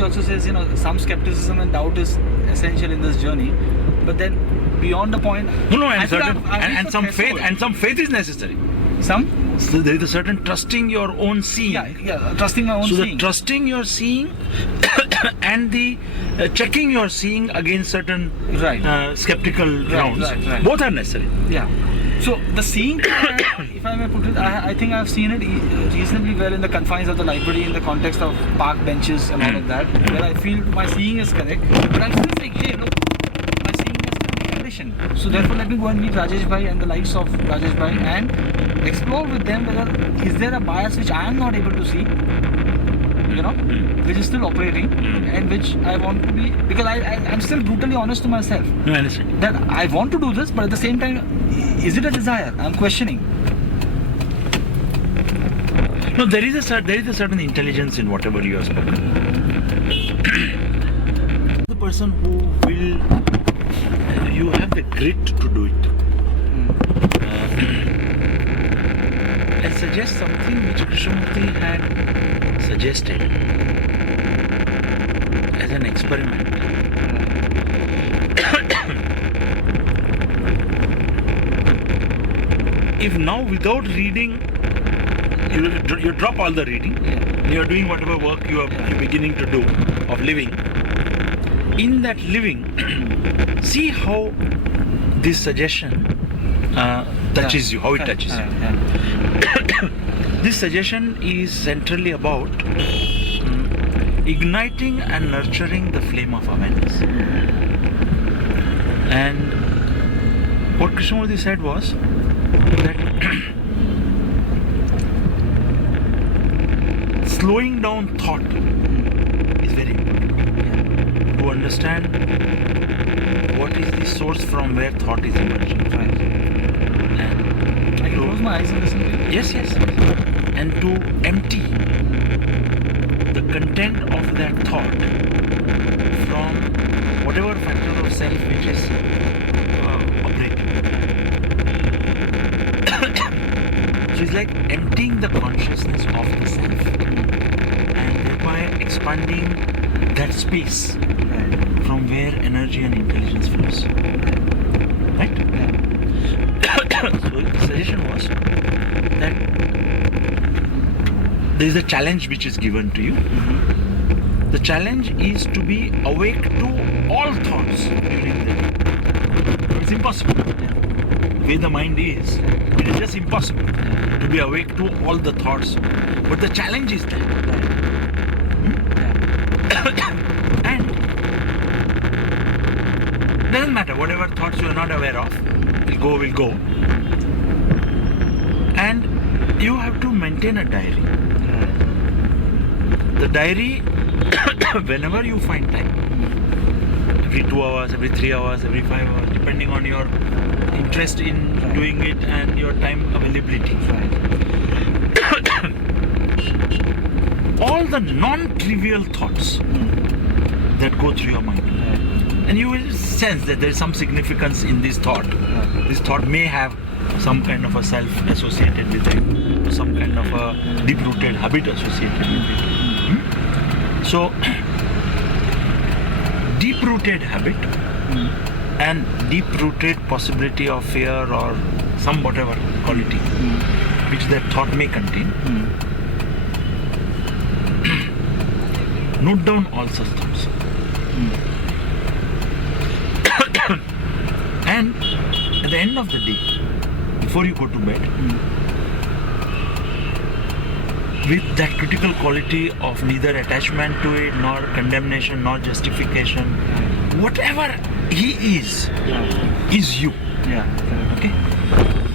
He also says, some skepticism and doubt is essential in this journey, but then beyond the point, some faith is necessary. So there is a certain trusting your own seeing. Yeah, trusting my own seeing. So the trusting your seeing and the checking your seeing against certain skeptical grounds. Right. Both are necessary. Yeah. So the seeing, if I may put it, I think I've seen it reasonably well in the confines of the library, in the context of park benches and all of that, where I feel my seeing is correct, but I'm still saying, hey, look, my seeing is still conditioned. So therefore, let me go and meet Rajesh Bhai and the likes of Rajesh Bhai and explore with them whether is there a bias which I am not able to see, which is still operating, and which I want to be, because I'm still brutally honest to myself. No, I understand. That I want to do this, but at the same time, is it a desire? I'm questioning. No, there is a certain intelligence in whatever you have spoken. The person who will, you have the grit to do it. I suggest something which Krishnamurti had suggested as an experiment. If now without reading, you drop all the reading, you are doing whatever work you're beginning to do of living. In that living, see how this suggestion touches you, how it touches you. This suggestion is centrally about igniting and nurturing the flame of awareness. And what Krishnamurti said was that slowing down thought is very important to understand what is the source from where thought is emerging. And I can close my eyes and listen to it. Yes. And to empty the content of that thought from whatever factor of self which is operating. So it's like emptying the consciousness of the self and thereby expanding that space from where energy and intelligence flows. Right? So the suggestion was that there is a challenge which is given to you. The challenge is to be awake to all thoughts during the day. It's impossible. The way the mind is, it is just impossible to be awake to all the thoughts. But the challenge is there. And doesn't matter, whatever thoughts you are not aware of will go. And you have to maintain a diary. The diary, whenever you find time, every 2 hours, every 3 hours, every 5 hours, depending on your interest in doing it and your time availability. All the non-trivial thoughts that go through your mind. And you will sense that there is some significance in this thought. This thought may have some kind of a self associated with it, or some kind of a deep-rooted habit associated with it. So, deep-rooted habit and deep-rooted possibility of fear or some whatever quality which that thought may contain. Note down all such thoughts. And at the end of the day, before you go to bed, with that critical quality of neither attachment to it, nor condemnation, nor justification, whatever he is you. Okay?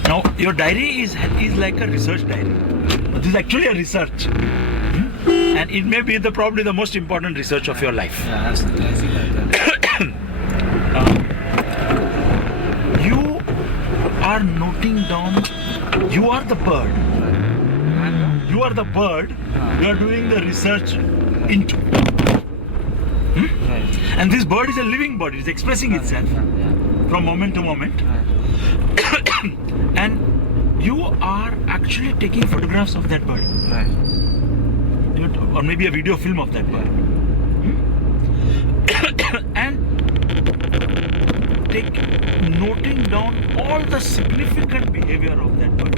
Now, your diary is like a research diary. This is actually a research. And it may be probably the most important research of your life. Yeah, absolutely. I see that. You are noting down, you are the bird. You are the bird, you are doing the research into. And this bird is a living bird, it's expressing itself from moment to moment. And you are actually taking photographs of that bird. Or maybe a video film of that bird. noting down all the significant behavior of that bird.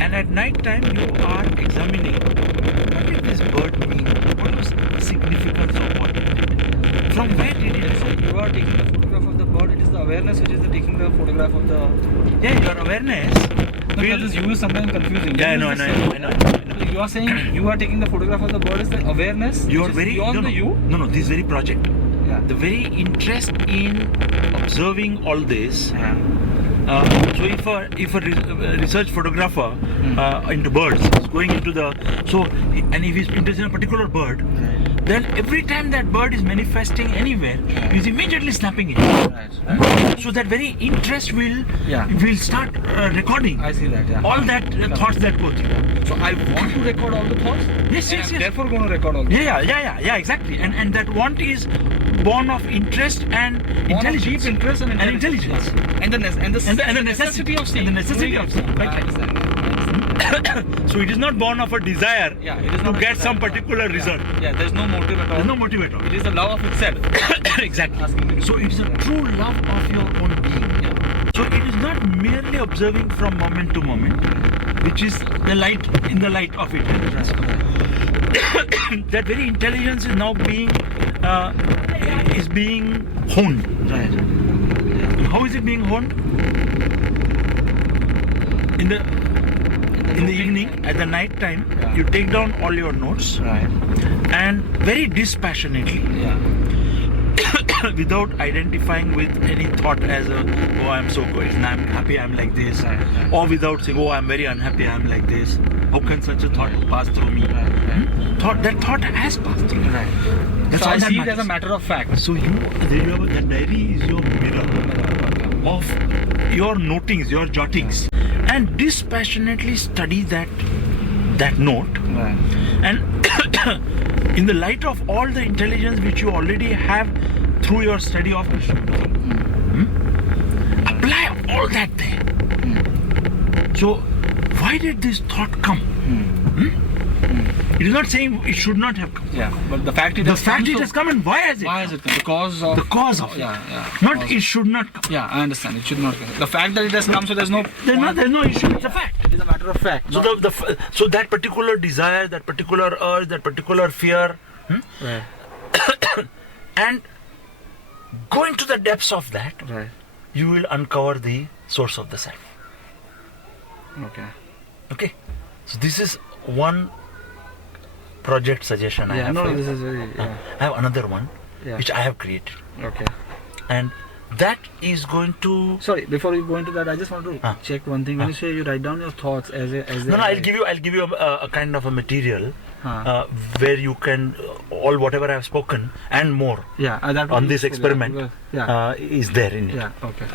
And at night time you are examining what did this bird mean? What was the significance of what it did? From where did it So come? you are taking the photograph of the bird. It is the awareness which is the taking the photograph of the. Yeah, your awareness. Because this you is sometimes confusing. Yeah, I know. So you are saying you are taking the photograph of the bird is the awareness. You are which is very beyond the you. No, this very project. Yeah. The very interest in observing all this. Yeah. So if a research photographer into birds is going into and if he's interested in a particular bird, then every time that bird is manifesting anywhere, he's immediately snapping it. Right. So that very interest will start recording. I see that. Yeah. All that thoughts that go through. So I want to record all the thoughts. Yes. I'm therefore going to record all. Yeah, exactly. And that want is born of interest and intelligence. Deep interest and intelligence. And the necessity of seeing. And the necessity of seeing. I understand. So it is not born of a desire It is to not get some particular result. Yeah, there's no motive at all. There's no motive at all. It is the love of itself. Exactly. So it is a true love of your own being. Yeah. So it is not merely observing from moment to moment, which is the light of it. That very intelligence is now being honed. Right. How is it being honed? In the evening, at the night time, you take down all your notes, Right. and very dispassionately, Yeah. without identifying with any thought as I'm so good, I'm happy I'm like this, Right. or without saying, I'm very unhappy I'm like this. How can such a thought pass through me? That thought has passed through. Right. That's So all I that see it matters. as a matter of fact. So that diary is your mirror of your notings, your jottings, and dispassionately study that note, Right. and in the light of all the intelligence which you already have through your study of Krishnamurti, apply all that there. So why did this thought come? It is not saying it should not have come. Yeah. But the fact it has come, and why has it Why come? is it come? Because of The cause of it. Yeah. Not Cause. it should not come. Yeah, I understand. It should not come. The fact that it has come, so there's no. There's no issue. It's a fact. It is a matter of fact. So so that particular desire, that particular urge, that particular fear, Right. and going to the depths of that, Right. you will uncover the source of the self. Okay. So this is one project suggestion I have. this is very. Yeah. I have another one Yeah. which I have created, Okay. and that is going to. Sorry, before we go into that, I just want to check one thing. When you say you write down your thoughts as No, I'll give you a kind of a material Huh. where you can all whatever I have spoken and more Yeah, that on would be this useful, experiment yeah, because- is there in it. Yeah. Okay.